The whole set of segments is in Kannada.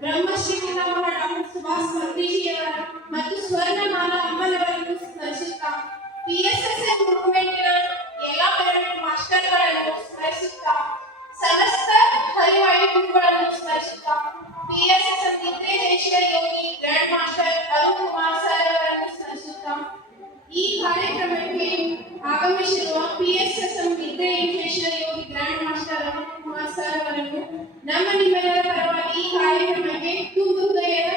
ಬ್ರಹ್ಮಶ್ರೀ ಪಿತಾಮಹ ಡಾಕ್ಟರ್ ಸುಭಾಷ್ ಪತ್ರಿಜಿಯವರ ಮತ್ತು ಸ್ವರ್ಣಮಾಲಾ ಅಮ್ಮನವರನ್ನು ಸ್ಮರಿಸುತ್ತಾ PSSM ಮೂವ್ಮೆಂಟ್ನ ಎಲ್ಲ ಪಿರಮಿಡ್ ಮಾಸ್ಟರ್ಗಳನ್ನು ಸ್ಮರಿಸುತ್ತಾ ಸಮಸ್ತ ಹರಿವಾಯು ಗುರುಗಳನ್ನು ಸ್ಮರಿಸುತ್ತಾ PSSM ನಿರ್ದೇಶಕ Yogi grand master Arun Kumar sir ಅವರನ್ನು ಸ್ಮರಿಸುತ್ತಾ ಈ ಕಾರ್ಯಕ್ರಮಕ್ಕೆ ಆಗಮಿಸಿರುವ PSSM ನಿರ್ದೇಶಕ Yogi grand master Arun Kumar sir ಅವರನ್ನು ನಮ್ಮ ನಿಮ್ಮೆಲ್ಲರ ಪರವಾಗಿ ಈ ಕಾರ್ಯಕ್ರಮಕ್ಕೆ ತುಂಬು ಹೃದಯದ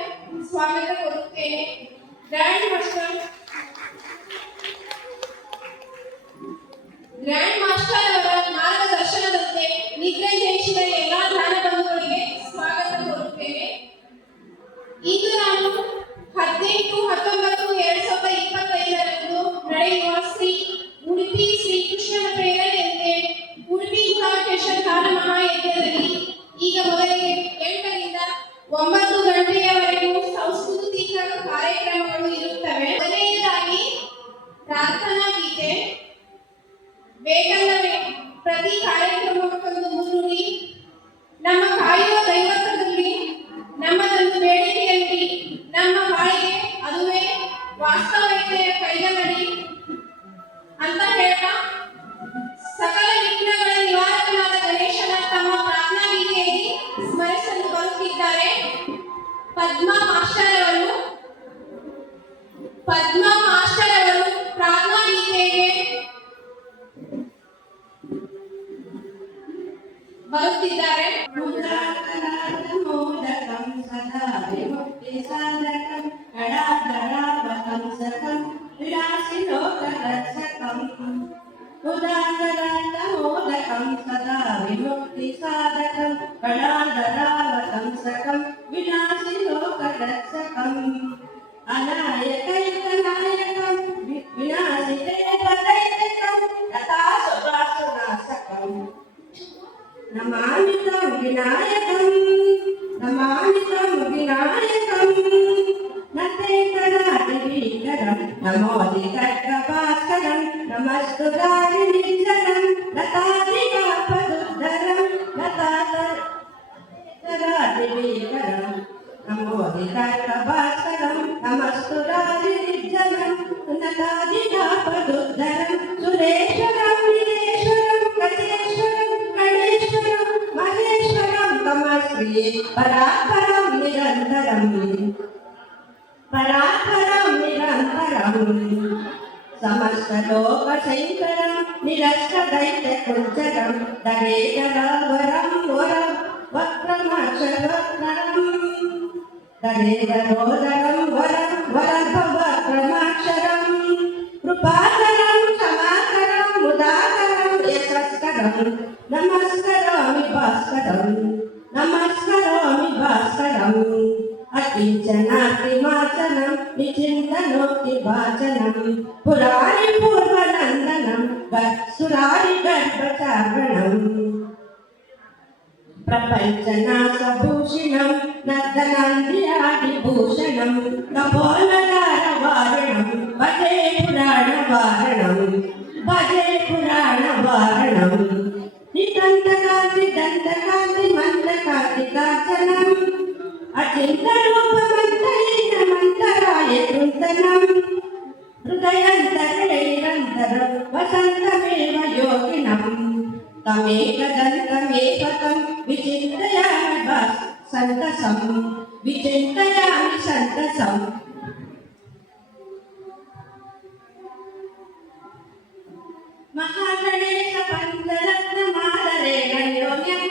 ಸ್ವಾಗತ ಕೋರುತ್ತೇನೆ. ಗ್ರ್ಯಾಂಡ್ ಮಾಸ್ಟರ್ ಅವರ ಮಾರ್ಗದರ್ಶನದಂತೆ ನಿದ್ರೆ ಜಯಿಸಿದ ಎಲ್ಲ ಧ್ಯಾನ ಬಂಧುಗಳಿಗೆ ಸ್ವಾಗತ ಕೋರುತ್ತೇನೆ. ಇಂದು ನಾನು 18-19-2025 ನಡೆಯುವ ಉಡುಪಿ ಶ್ರೀಕೃಷ್ಣನ ಪ್ರೇರಣೆಯಂತೆ ಉಡುಪಿ ಗುಹಾಕೇಶ ಧ್ಯಾನ ಮಹಾಯಜ್ಞದಲ್ಲಿ ಈಗ ಮೊದಲಿಗೆ 8 ರಿಂದ 9 ಗಂಟೆಯವರೆಗೂ ಸಾಂಸ್ಕೃತಿಕ ಕಾರ್ಯಕ್ರಮಗಳು ಇರುತ್ತವೆ. ಮೊದಲನೆಯದಾಗಿ ಪ್ರಾರ್ಥನಾ ಗೀತೆ, ಬೇಕಂದರೆ ಪ್ರತಿ ಕಾರ್ಯಕ್ರಮಕ್ಕೊಂದು ಮುನ್ನುಡಿ, ನಮ್ಮ ಕಾಯುವ ದೈವತ್ವದಲ್ಲಿ ನಮ್ಮದೊಂದು ಬೇಡಿಕೆಯಲ್ಲಿ ನಮ್ಮ ಬಾಳಿಗೆ ಅದುವೇ ವಾಸ್ತವತೆಯ ಕೈಗನ್ನಡಿ ಅಂತ ಹೇಳ್ತಾ ಸಕಲ ವಿಘ್ನಗಳ ನಿವಾರಕನಾದ ಗಣೇಶನ ತಮ್ಮ ಪ್ರಾರ್ಥನಾ ಗೀತೆಯಲ್ಲಿ ಸ್ಮರಿಸಲು ಬರುತ್ತಿದ್ದಾರೆ. ಪದ್ಮಾ ಮಾಸ್ಟರ್ ಅವರು ಪ್ರಾರ್ಥನಾ ಗೀತೆಗೆ ಬರುತ್ತಿದ್ದಾರೆ. उदाकरान्तमोदकं सदा विमुक्तिसाधकं कणादरावतंसकं विनाशिलोकरक्षकं अनायकैकनायकं विनाशिदेवदैत्यकं तथासुरासुनाशकं नमामि तं विनायकं नतेकरादिभीकरं नमोदिकर्कभास्करं नमस्तुरादिनिर्जनं लतादिकापदुद्धरं लतादिभीकरं नमोदिकर्कभास्करं नमस्तुरादिनिर्जनं लतादिकापदुद्धरं सुरेश्वरं विदेश्वरं गजेश्वरं गणेश्वरं महेश्वरं तमश्री परात्परं निरन्तरं समस्तलोकशङ्करं निरस्तदैत्यकुञ्जरं दरेदरवरं वरं वक्रमाक्षरवक्त्रं दरेदरोदरं वरं वरभवक्रमाक्षरं कृपाकरं क्षमाकरं मुदाकरं यशस्करं नमस्करोमि भास्करम् अकिञ्चनातिमाचनं विचिन्तनोक्तिभाचनं पुरारि पूर्वनन्दनं सुरारि गर्भचारणं प्रपञ्चनाथभूषणं नर्दनान्द्रियादिभूषणं कपोलदारवारणं भजे पुराणवारणं निदन्तकान्ति दन्तकान्ति मन्दकान्तिकाचनं अचिन्तरूपमन्तहीनमन्तराय कृन्तनं हृदयन्तरैरन्तरं वसन्तमेव योगिनं तमेकदन्तमेव तं विचिन्तयामि सन्तसम् महागणेश पञ्चरत्नमादरेण योग्यं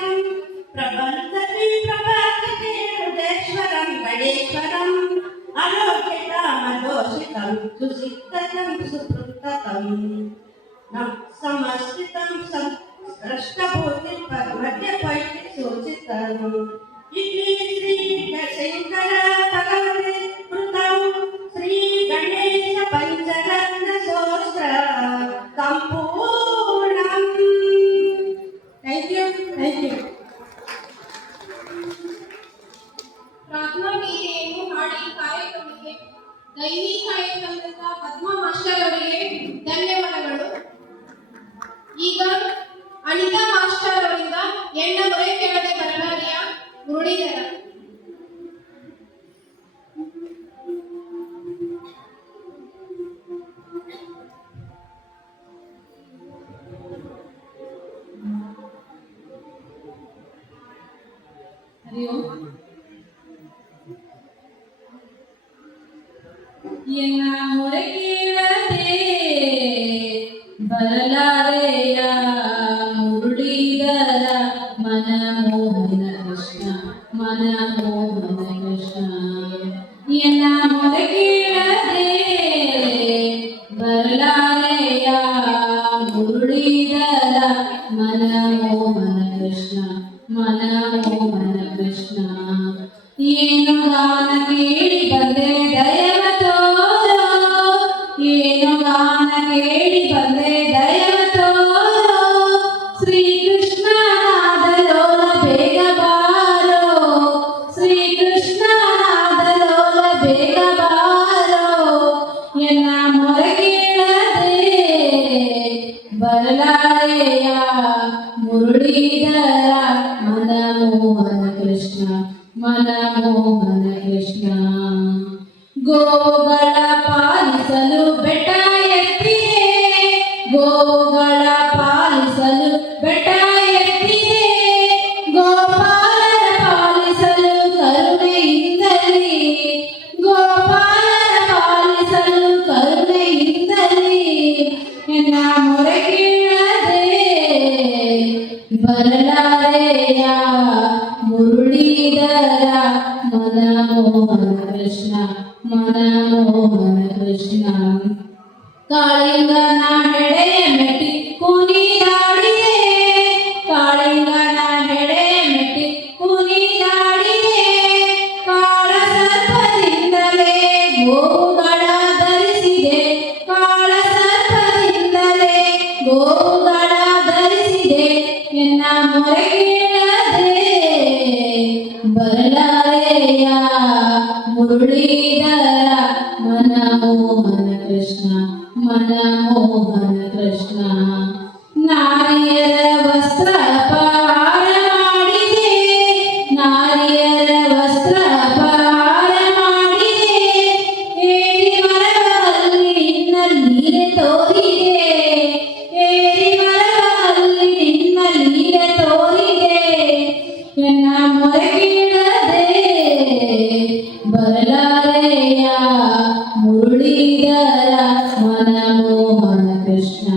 प्रबन्धति प्रभातते हृदेश्वरं गणेश्वरम् अलोकितामदोषितं सुसिद्धतं सुपृक्तं समस्थितं दृष्टभूतिं मध्यपैति सूचितम् इति श्रीशङ्कर भगवते कृतौ श्रीगणेश पञ्चरत्नस्तोत्र संपूर्णम्. Thank you. ಪ್ರಾರ್ಥನಾ ಗೀತೆಯನ್ನು ಹಾಡಿ ಕಾರ್ಯಕ್ರಮಕ್ಕೆ ದೈವಿಕ ತಂದಂತ ಪದ್ಮಾ ಮಾಸ್ಟರ್ ಅವರಿಗೆ ಧನ್ಯವಾದಗಳು. ಈಗ ಅನಿತಾ ಮಾಸ್ಟರ್ ಅವರಿಂದ ಎಣ್ಣ ಮೊರೆ ಕೇಳದೆ ಬರಲಾರಿಯ ಮುರಳೀಧರ ಎನ್ನ ಮೊರೆ ಕೇಳದೆ ಬರಲಾರೆಯ ಮುರುಳೀಧರ ಮನಮೋಹನ ಕೃಷ್ಣ ಮನಮೋಹನ ಕೃಷ್ಣ ಎನ್ನ ಮೊರೆ ಕೇಳದೆ ಬರಲಾರೆಯ ಮುರುಳೀಧರ ಮನಮೋಹನ ಕೃಷ್ಣ ಮನಮೋಹನ ಕೃಷ್ಣ ಏನು ಗಾನ ಕೇಳಿ ಬಂದೆ ದಯವ ತೋರೋ ಏನು ಗಾನ ಕೇಳಿ ಬಂದೆ ದಯವ ತೋರೋ ಶ್ರೀಕೃಷ್ಣನಾದ ಲೋಲ ಬೇಗ ಬಾರೋ ಶ್ರೀಕೃಷ್ಣನಾದ ಲೋಲ ಬೇಗ ಬಾರೋ ಎನ್ನ ಮೊರೆ ಕೇಳದೆ ಬರಲಾರೆಯ ಮುರುಳೀಧರ ಮನಮೋಹನ ಕೃಷ್ಣ ಮನಮೋಹನ ಕೃಷ್ಣ ಗೋವುಗಳ ಪಾಲಿಸಲು ಬೆಟ್ಟ ಎತ್ತಿದೆ ಗೋವುಗಳ ಪಾಲಿಸಲು ಬೆಟ್ಟ ಎತ್ತಿದೆ ಗೋಪಾಲನ ಪಾಲಿಸಲು ಕರುಣೆಯಿಂದಲೇ ಗೋಪಾಲನ ಪಾಲಿಸಲು ಕರುಣೆಯಿಂದಲೇ ಎನ್ನ ಮೊರೆ ಕೇಳದೆ ಬರಲಾರೆಯ ಮುರುಳೀಧರ ಮನಮೋಹನ ಕೃಷ್ಣ ಮನಮೋಹನ ಕೃಷ್ಣ ಕಾಳಿಂಗನ ಹೆಡೆಯ ಮೆಟ್ಟಿ ಕುಣಿದಾಡಿದೆ ಕಾಳಿಂಗನ ಹೆಡೆಯ ಮೆಟ್ಟಿ ಕುಣಿದಾಡಿದೆ ಕಾಳ ಸರ್ಪದಿಂದಲೇ ಗೋವುಗಳ ಧರಿಸಿದೆ ಕಾಳ ಸರ್ಪದಿಂದಲೇ ಗೋವುಗಳ ಧರಿಸಿದೆ ಎನ್ನ ಮೊರೆ ಕೇಳದೆ ಬರಲಾರೆಯ ಮುರುಳೀಧರ ಮನಮೋಹನ ಕೃಷ್ಣ ಮನಮೋಹನ ಕೃಷ್ಣ ನಾರಿಯರ ವಸ್ತ್ರ ಅಪಹಾರ ಮಾಡಿದೆ ನಾರಿಯರ ವಸ್ತ್ರ ಅಪಹಾರ ಮಾಡಿದೆ ಏರಿ ಮರದಲ್ಲಿ ನಿನ್ನ ಲೀಲೆ ತೋರಿದೆ ಏರಿ ಮರದಲ್ಲಿ ನಿನ್ನ ಲೀಲೆ ತೋರಿದೆ ಎನ್ನ ಮೊರೆ ಕೇಳದೆ ಬರಲಾರೆಯ ಮುರುಳೀಧರ ಮನಮೋಹನ ಕೃಷ್ಣ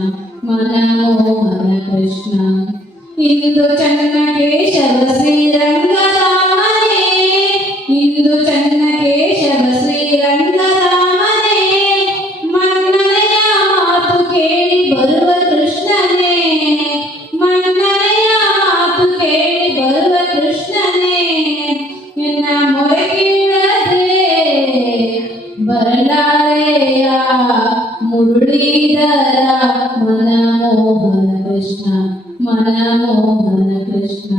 ಮನಮೋಹನ ಕೃಷ್ಣ ಇಂದು ಚನ್ನಕೇಶವ ಶ್ರೀರಂಗರಾಮನೇ ಇಂದು ಚನ್ನಕೇಶವ ಶ್ರೀರಂಗರಾಮನೇ ಮನ್ನನೆಯ ಮಾತು ಕೇಳಿ ಬರುವ ಕೃಷ್ಣನೇ ಮನ್ನನೆಯ ಮಾತು ಕೇಳಿ ಬರುವ ಕೃಷ್ಣನೇ ಎನ್ನ ಮೊರೆ ಕೇಳದೆ ಬರಲಾರೆಯ ಮುರುಳೀಧರ ಮನಮೋಹನ ಕೃಷ್ಣ ಮನಮೋಹನ ಕೃಷ್ಣ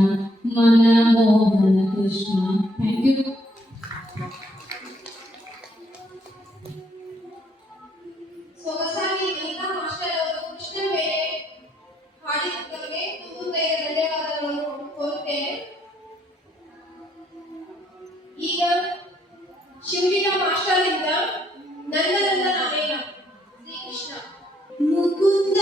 ಮನಮೋಹನ ಕೃಷ್ಣ ಥ್ಯಾಂಕ್ ಯು ಸೊಗಸಾಗಿ ಗೀತಾ ಮಾಸ್ಟರ್ ಅವರು ಕೃಷ್ಣ ಬೇರೆ ಹಾಡಿದ್ದಕ್ಕೆ ತುಂಬ ಧನ್ಯವಾದಗಳನ್ನು ಕೋರುತ್ತೇನೆ. ಈಗ ಶಿವಗಿನ ಮಾಸ್ಟರಿಂದ ನನ್ನ ನನ್ನ ನಾನೇನ ಶ್ರೀಕೃಷ್ಣ ಮುಕುಂದ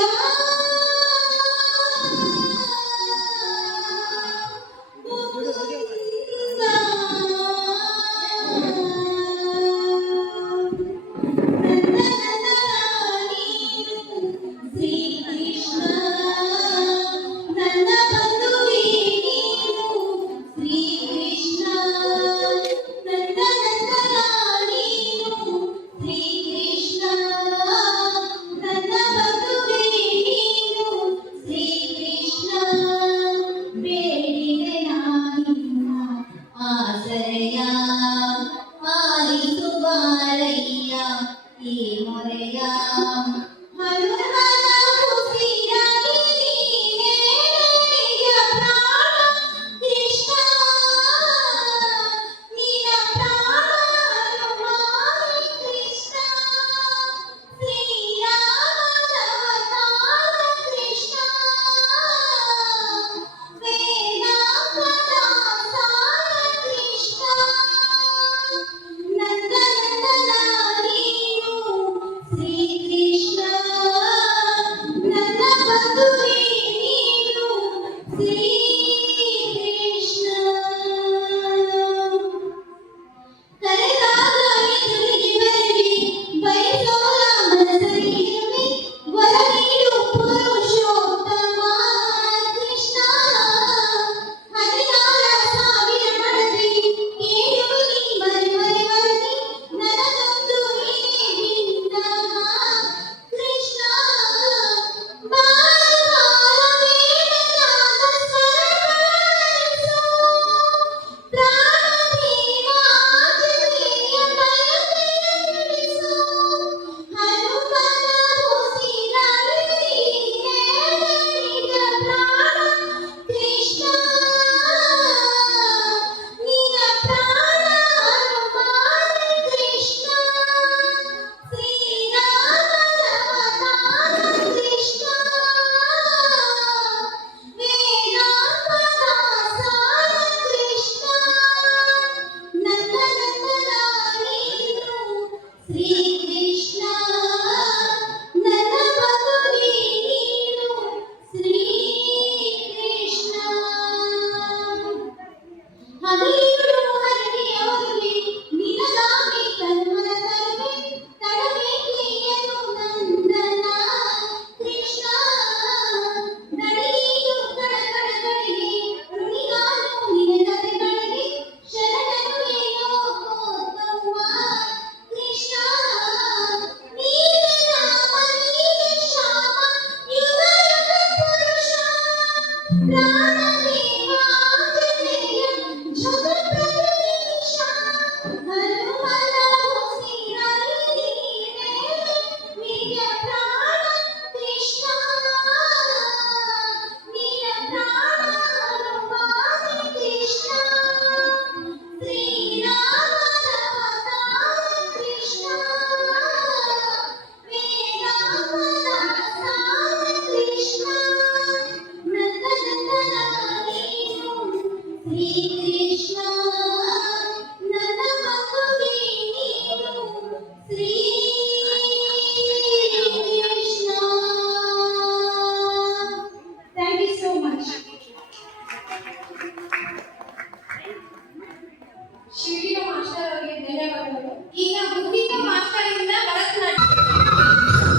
ಶಿವಲಿಂಗ ಮಾಸ್ಟರ್ ಅವರಿಗೆ ಧನ್ಯವಾದಗಳು. ಈಗ ಗುರುತಿಕ ಮಾಸ್ಟರ್ ಇಂದ ಭರತನಾಟ್ಯ.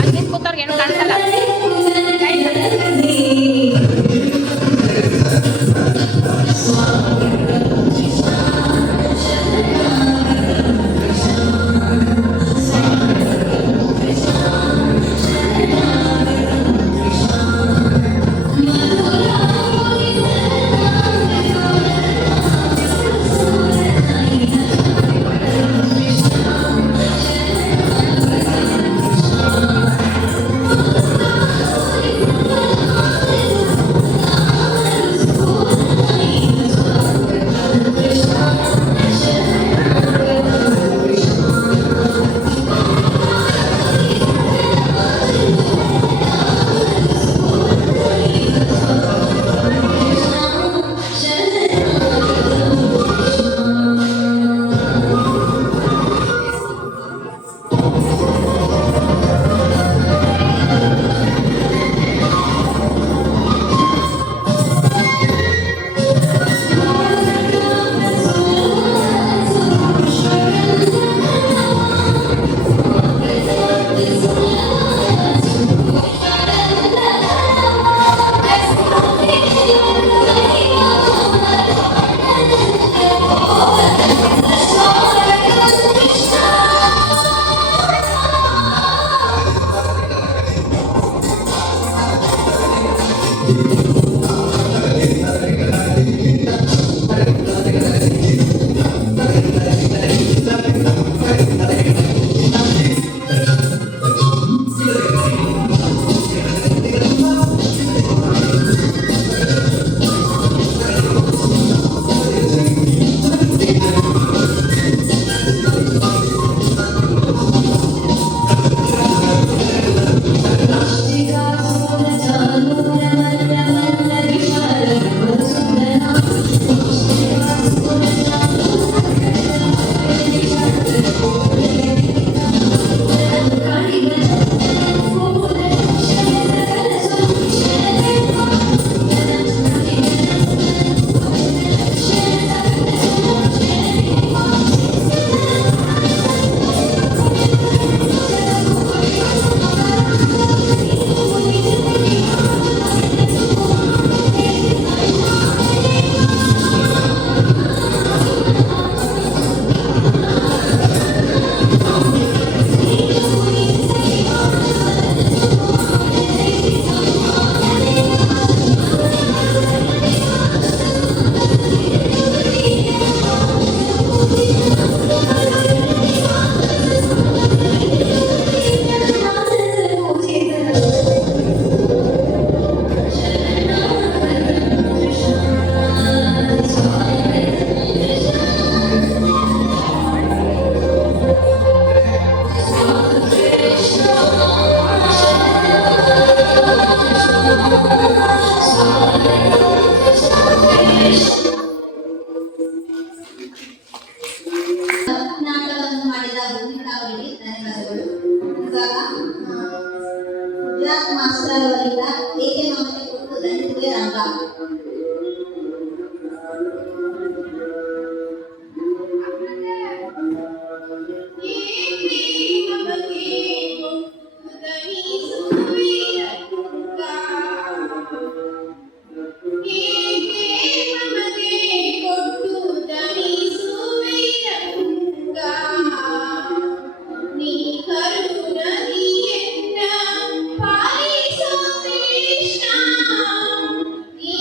ಅಲ್ಲಿ ಕೂತವ್ರಿಗೆ ಏನು ಕಾಣಿಸಲ್ಲ. ನಾಟಕವನ್ನು ಮಾಡಿದ ಭೂಮಿಕಾ ಅವರಿಗೆ ಧನ್ಯವಾದಗಳು. ಇವಾಗ ಗುಜರಾತ್ ಮಾಸ್ಟರ್ ಅವರಿಂದ ಏಕೆ ಮಮತೆ ಕೊಟ್ಟು ಧನಿಸುವೆ ರಂಗ. ಈ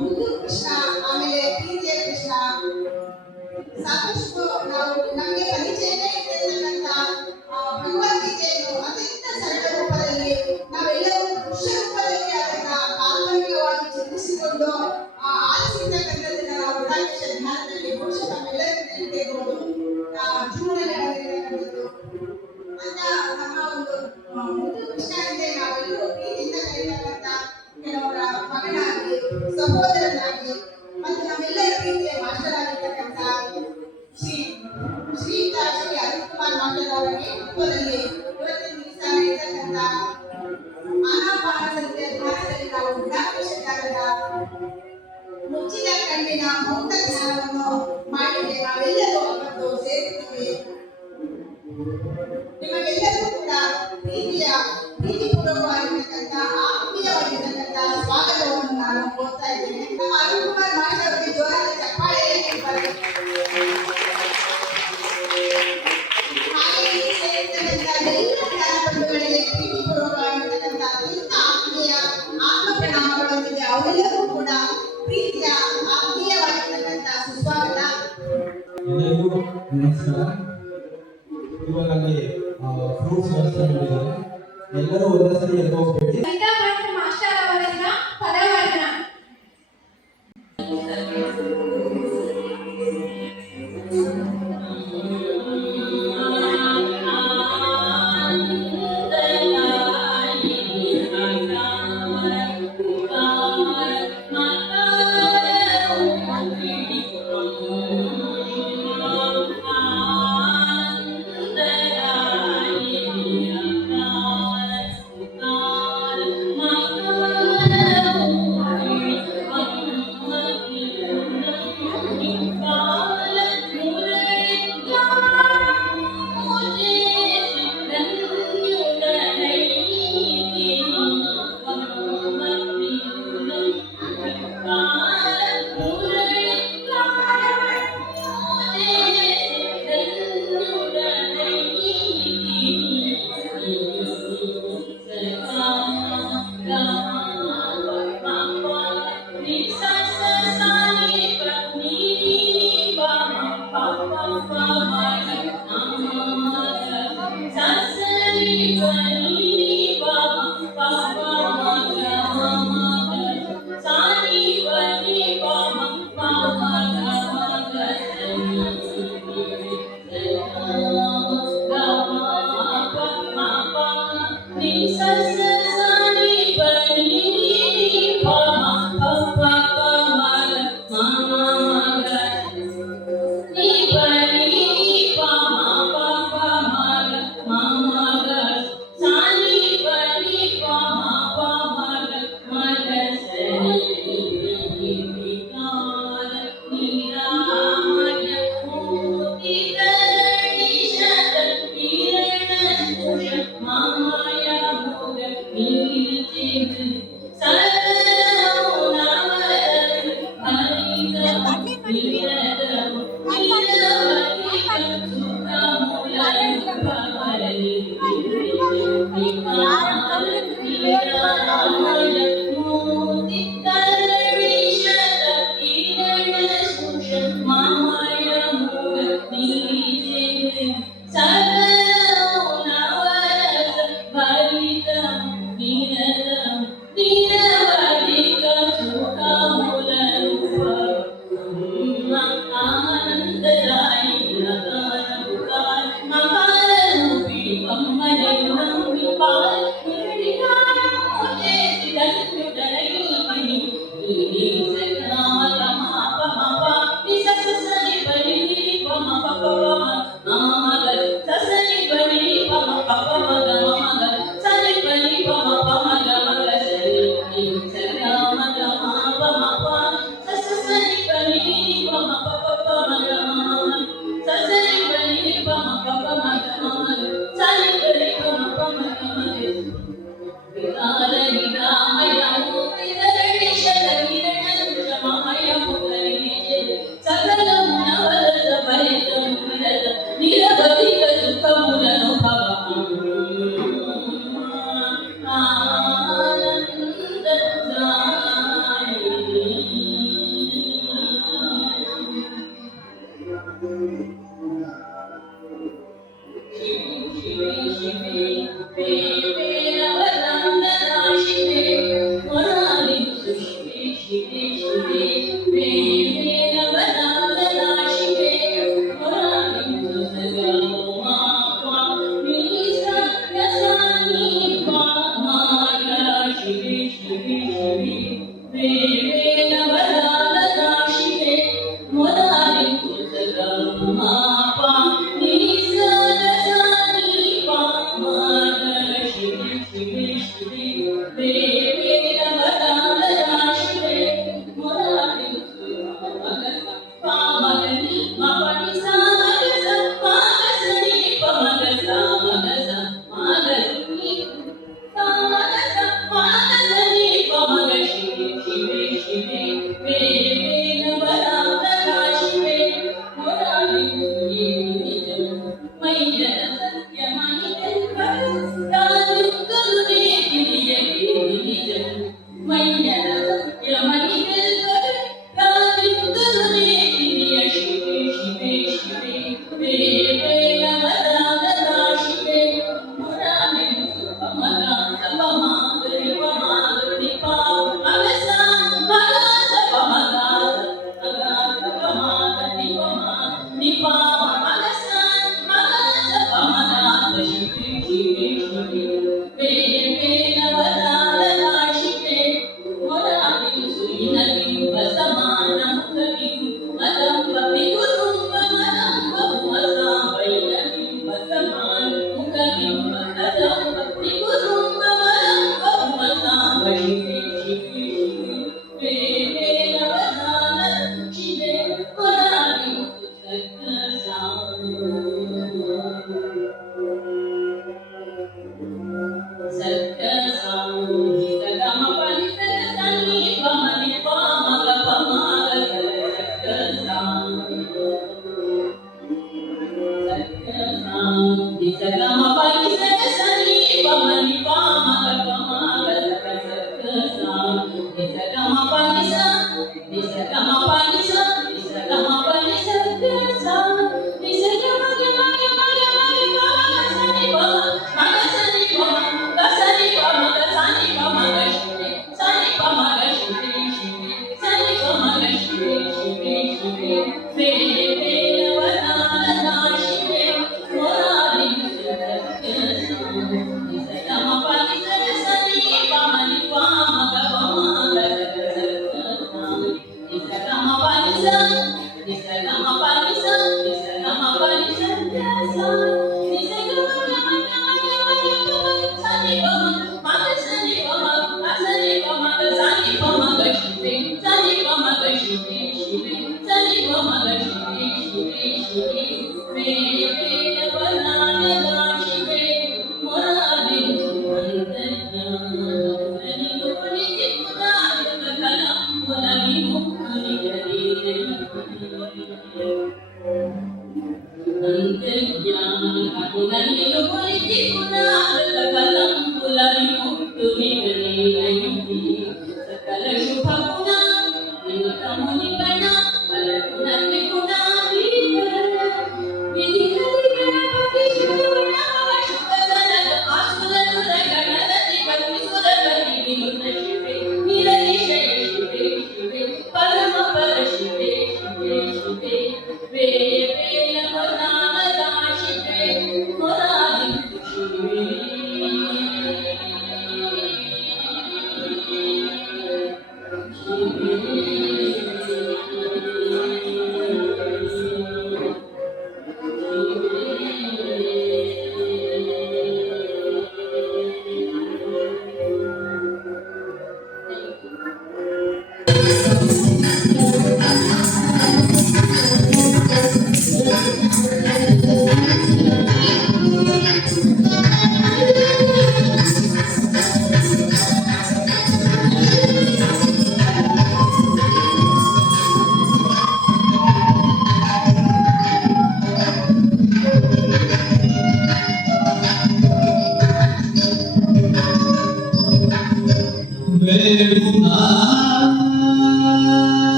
ಮುದ್ದು ಕೃಷ್ಣ, ಆಮೇಲೆ ಪ್ರೀತಿಯ ಕೃಷ್ಣ, ಸಾಕಷ್ಟು ನಾವು ನಮಗೆ ಪರಿಚಯನೇ ಇರ್ತಕ್ಕಂಥ ಭಗವದ್ಗೀತೆಯನ್ನು ಅತ್ಯಂತ ಸರಳ ರೂಪದಲ್ಲಿ ನಾವೆಲ್ಲರೂ ದೃಶ್ಯ ರೂಪದಲ್ಲಿ ಅದನ್ನ ಕಾಲ್ಪನಿಕವಾಗಿ ಚಿತ್ರಿಸಿಕೊಂಡು ಆಲಿಸಿರ್ತಕ್ಕಂಥದ್ದನ್ನ ನಾವು ಗುಡಾಕೇಶ ಧ್ಯಾನದಲ್ಲಿ ಬಹುಶಃ ನಮ್ಮೆಲ್ಲರಿಗೂ ನೆನಪಿರಬಹುದು. ಜೂನಲ್ಲಿ ನಡೆದಿರ್ತಕ್ಕಂಥದ್ದು ಅಂತ ನಮ್ಮ ಒಂದು ಮುದ್ದು ಕೃಷ್ಣ ಅಂದ್ರೆ ನಾವೆಲ್ಲರೂ ಪ್ರೀತಿಯಿಂದ ಕರೀತಕ್ಕಂಥ ಕೆಲವರ ಮಗನಾಗಿ, ಸಹೋದರನಾಗಿ ಮತ್ತು ನಮ್ಮೆಲ್ಲರ ಪ್ರೀತಿಯ ಮಾಸ್ಟರ್ ಆಗಿರ್ತಕ್ಕಂಥ ಶ್ರೀಯುತ ಶ್ರೀ ಅರುಣ್ ಕುಮಾರ್ ಮಾಸ್ಟರ್ ಅವರ ನೇತೃತ್ವದಲ್ಲಿ ಇವತ್ತಿನ ದಿವಸ ನಡೆಯತಕ್ಕಂಥ ಆನಾಪಾನಸತಿಯ ಧ್ಯಾನದಲ್ಲಿ ನಾವು ಗುಡಾಕೇಶ ಧ್ಯಾನದ ಮುಚ್ಚಿದ ಕಣ್ಣಿನ ಮೌನ ಧ್ಯಾನವನ್ನು ಮಾಡಿದ್ರೆ ನಾವೆಲ್ಲರೂ ಇವತ್ತು ಸೇರಿದ್ದೇವೆ. ನಿಮಗೆಲ್ಲರಿಗೂ ಕೂಡ ಪ್ರೀತಿಪೂರ್ವಕವಾಗಿರ್ತಕ್ಕಂಥ ಆತ್ಮೀಯವಾಗಿರ್ತಕ್ಕಂಥ ಸ್ವಾಗತವನ್ನು ನಾನು ಕೋರ್ತಾ ಇದ್ದೇನೆ. ನಮ್ಮ ಅರುಣ್ ಕುಮಾರ್ ಮಾಸ್ಟರ್ ಅವರಿಗೆ ಜೋರಾದ ಚಪ್ಪಾಳೆ ಬರಲಿ. ಹಾಗೆ ಇಲ್ಲಿ ಸೇರಿರ್ತಕ್ಕಂಥ ಎಲ್ಲ ಧ್ಯಾನ ಬಂಧುಗಳಿಗೆ ಪ್ರೀತಿಪೂರ್ವಕವಾಗಿರ್ತಕ್ಕಂಥ ಅತ್ಯಂತ ಆತ್ಮೀಯ ಆತ್ಮ ಪ್ರಣಾಮಗಳೊಂದಿಗೆ ಅವರೆಲ್ಲರೂ ಕೂಡ ಪ್ರೀತಿಯ ಆತ್ಮೀಯವಾಗಿರ್ತಕ್ಕಂಥ ಸುಸ್ವಾಗತ. ಎಲ್ಲರಿಗೂ ನಮಸ್ಕಾರ. ಇವಾಗ ಅಲ್ಲಿ ಫ್ರೂಟ್ಸ್ ವ್ಯವಸ್ಥೆ ಮಾಡಿದ್ದಾರೆ. ಎಲ್ಲರೂ ಒಂದೇ ಸರಿ ಎದ್ದು ಹೋಗ್ಬೇಡಿ. ಮಾಸ್ಟರ್ ಅವರಿಂದ ಪದವರ್ಣ.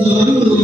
Hare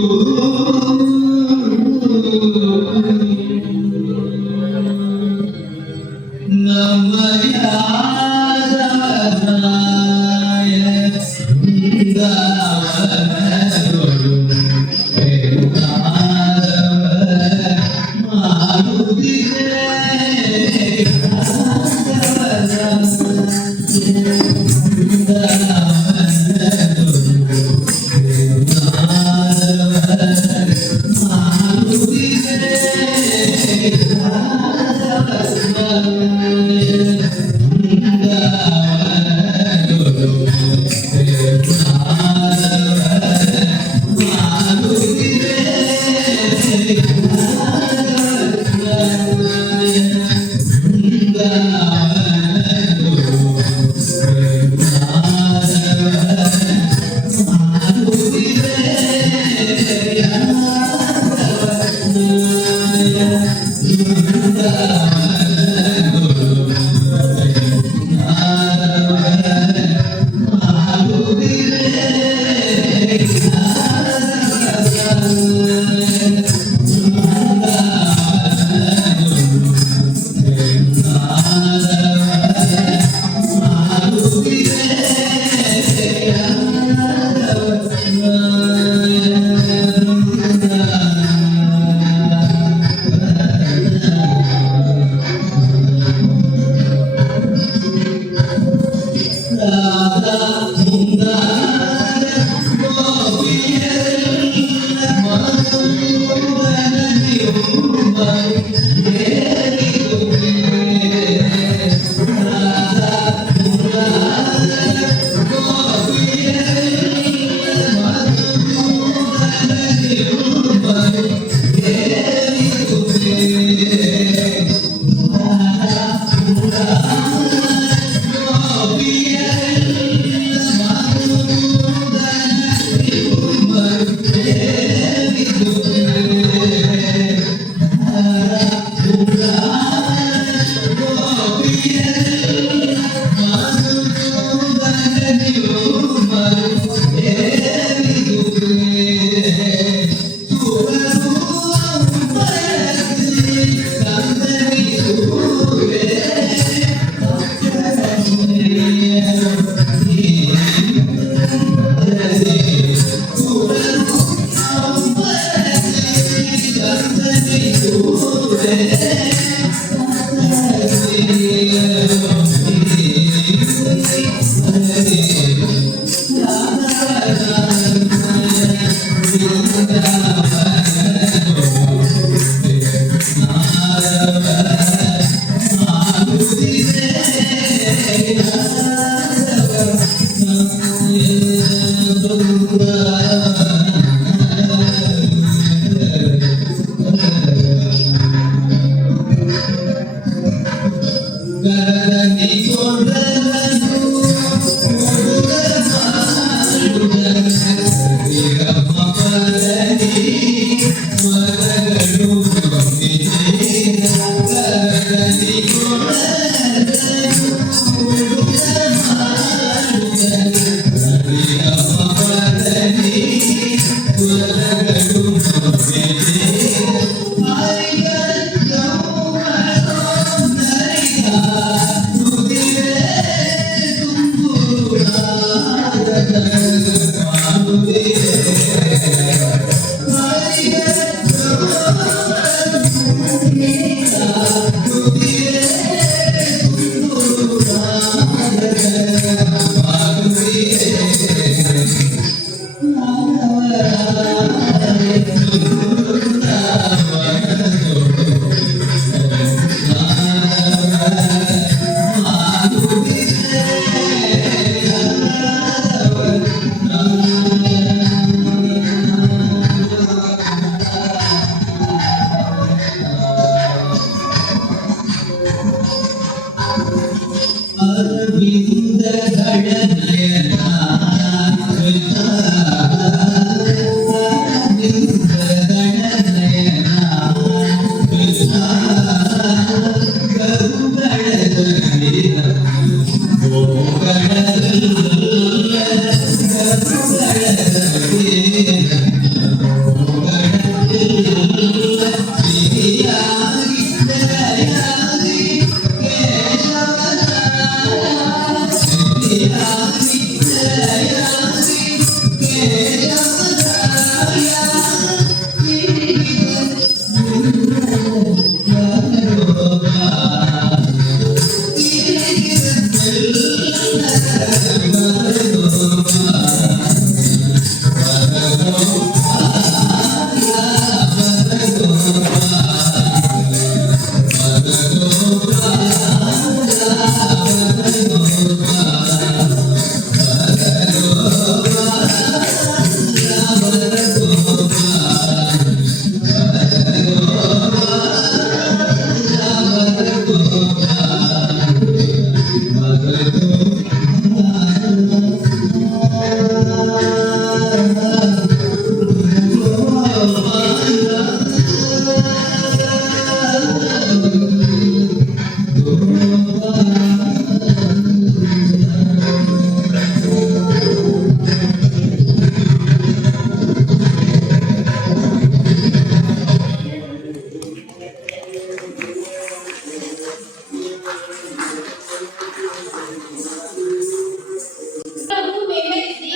ಬೆಂಬಲಿಸಿ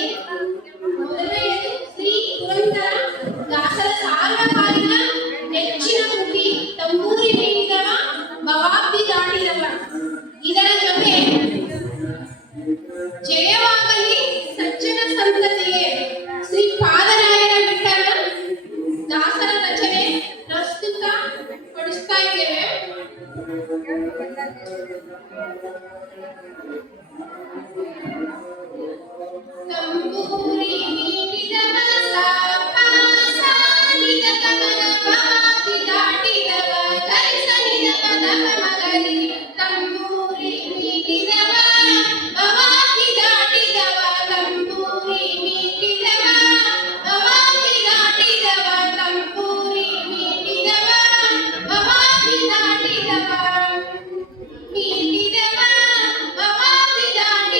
ಮೊದಲನೆಯದು ಶ್ರೀ ಪುರಂದರ ದಾಸರ ಸಾರ್ವಕಾಲಿಕ ನೆಚ್ಚಿನ ಕೃತಿ ತಂಬೂರಿ ನೀಡಿದವ ಭವಾಬ್ದಿ ದಾಟಿದವ. ಇದರ ಜೊತೆ ಜಯವಾಗಲಿ ಸಜ್ಜನ ಸಂತತಿಗೆ ಶ್ರೀ ಪಾದರಾಯನ ಬೆಟ್ಟದ ದಾಸರ ರಚನೆ ಪ್ರಸ್ತುತ ಪಡಿಸ್ತಾ ಇದ್ದೇವೆ. ತಂಬೂರಿ ನೀಡಿದವ ಸಾನಿದ ಕಮಲ ಭವಾಬ್ದಿ ದಾಟಿದವ ಗರಿಸನಿದ ಪದ ಮಗಲಿ. ತಂಬೂರಿ ನೀಡಿದವ ಭವಾಬ್ದಿ ದಾಟಿದವ ತಂಬೂರಿ ನೀಡಿದವ ಭವಾಬ್ದಿ ದಾಟಿದವ ತಂಬೂರಿ ನೀಡಿದವ ಭವಾಬ್ದಿ ದಾಟಿದವ ನೀಡಿದವ ಭವಾಬ್ದಿ ದಾಟಿದವ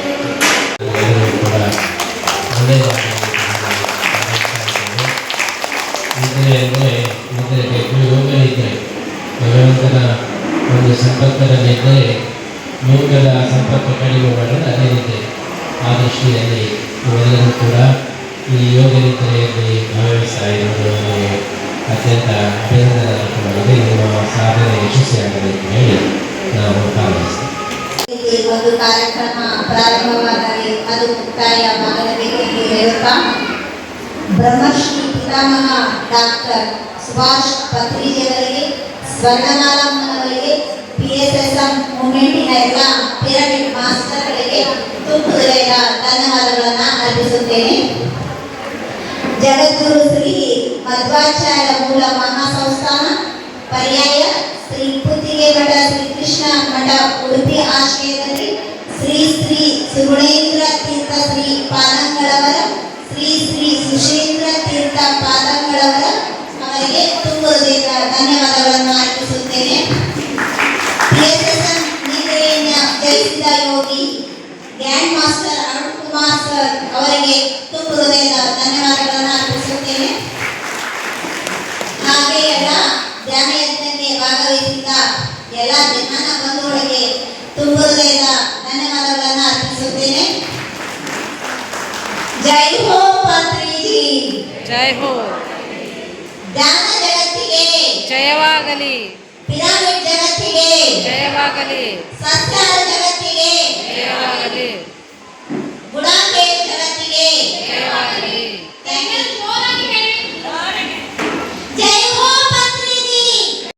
ಎಲ್ಲರೂ ಕೂಡ ಒಳ್ಳೆಯದಾಗಲಿ ನಿದ್ರೆ ಅಂದರೆ ನಿದ್ರೆ ಬೇಕು, ಯೋಗ ನಿದ್ರೆ ಭಗವಂತನ ಒಂದು ಸಂಪರ್ಕದಲ್ಲಿದ್ದರೆ ಯೋಗದ ಸಂಪರ್ಕ ಕಡಿಮೆ ಮಾಡೋದು ಅದೇ ನಿದ್ರೆ. ಆ ದೃಷ್ಟಿಯಲ್ಲಿ ನೀವೆಲ್ಲರೂ ಕೂಡ ಈ ಯೋಗ ನಿದ್ರೆಯಲ್ಲಿ ಭಾಗವಹಿಸ್ತಾ ಇರುವುದು ನನಗೆ ಅತ್ಯಂತ ಅಭಿನಂದನಾರ್ಹವಾಗಿದೆ. ನಿಮ್ಮ ಸಾಧನೆ ಯಶಸ್ವಿಯಾಗಬೇಕು ಹೇಳಿ ನಾವು ಭಾವಿಸ್ತೇವೆ. ಇಲ್ಲಿ ಒಂದು ಕಾರ್ಯಕ್ರಮ ಪ್ರಾರಂಭವಾದರೆ ಅದು ಮುಕ್ತಾಯವಾಗಬೇಕೆಂದು ಹೇಳುತ್ತಾ ಬ್ರಹ್ಮಶ್ರೀ ಪಿತಾಮಹ ಡಾಕ್ಟರ್ ಸುಭಾಷ್ ಪತ್ರಿಜಿಯವರಿಗೆ, ಸ್ವರ್ಣಮಾಲಮ್ಮನವರಿಗೆ, PSSM ಮೂವ್ಮೆಂಟಿನ ಎಲ್ಲ ಪಿರಮಿಡ್ ಮಾಸ್ಟರ್ಗಳಿಗೆ ತುಂಬು ಹೃದಯದ ಧನ್ಯವಾದಗಳನ್ನು ಅರ್ಪಿಸುತ್ತೇನೆ. ಜಗದ್ಗುರು ಶ್ರೀ ಮಧ್ವಾಚಾರ್ಯ ಮೂಲ ಮಹಾಸಂಸ್ಥಾನ ಪರ್ಯಾಯ ಶ್ರೀ ಪುತ್ತಿಗೆ ಮಠ ಶ್ರೀಕೃಷ್ಣ ಮಠ ಉಡುಪಿ ಆಶ್ರಯದಲ್ಲಿ ಶ್ರೀ ಶ್ರೀ ಸುಗುಣೇಂದ್ರ ತೀರ್ಥ ಶ್ರೀ ಪಾದಂಗಳವರ, ಶ್ರೀ ಶ್ರೀ ಸುಶೇಂದ್ರ ತೀರ್ಥ ಪಾದಂಗಳವರ ಅವರಿಗೆ ತುಂಬ ಹೃದಯದ ಧನ್ಯವಾದಗಳನ್ನು ಅರ್ಪಿಸುತ್ತೇನೆ. PSSM ನಿದ್ರೆಯನ್ನು ಜಯಿಸಿದ ಯೋಗಿ grand master Arun Kumar sir ಅವರಿಗೆ ತುಂಬ ಹೃದಯದ ಧನ್ಯವಾದಗಳನ್ನು ಅರ್ಪಿಸುತ್ತೇನೆ. ಹಾಗೆ ಎಲ್ಲ ಧ್ಯಾನ ಯಜ್ಞಕ್ಕೆ ಭಾಗವಹಿಸಿದ ಎಲ್ಲ ಧ್ಯಾನ ಬಂಧುಗಳಿಗೆ ತುಂಬ ಹೃದಯದ ಧನ್ಯವಾದಗಳನ್ನು ಅರ್ಪಿಸುತ್ತೇನೆ. ಜೈ ಹೋ ಪತ್ರಿಜಿ, ಜೈ ಹೋ, ಧ್ಯಾನ ಜಗತ್ತಿಗೆ ಜಯವಾಗಲಿ, ಪಿರಮಿಡ್ ಜಗತ್ತಿಗೆ ಜಯವಾಗಲಿ,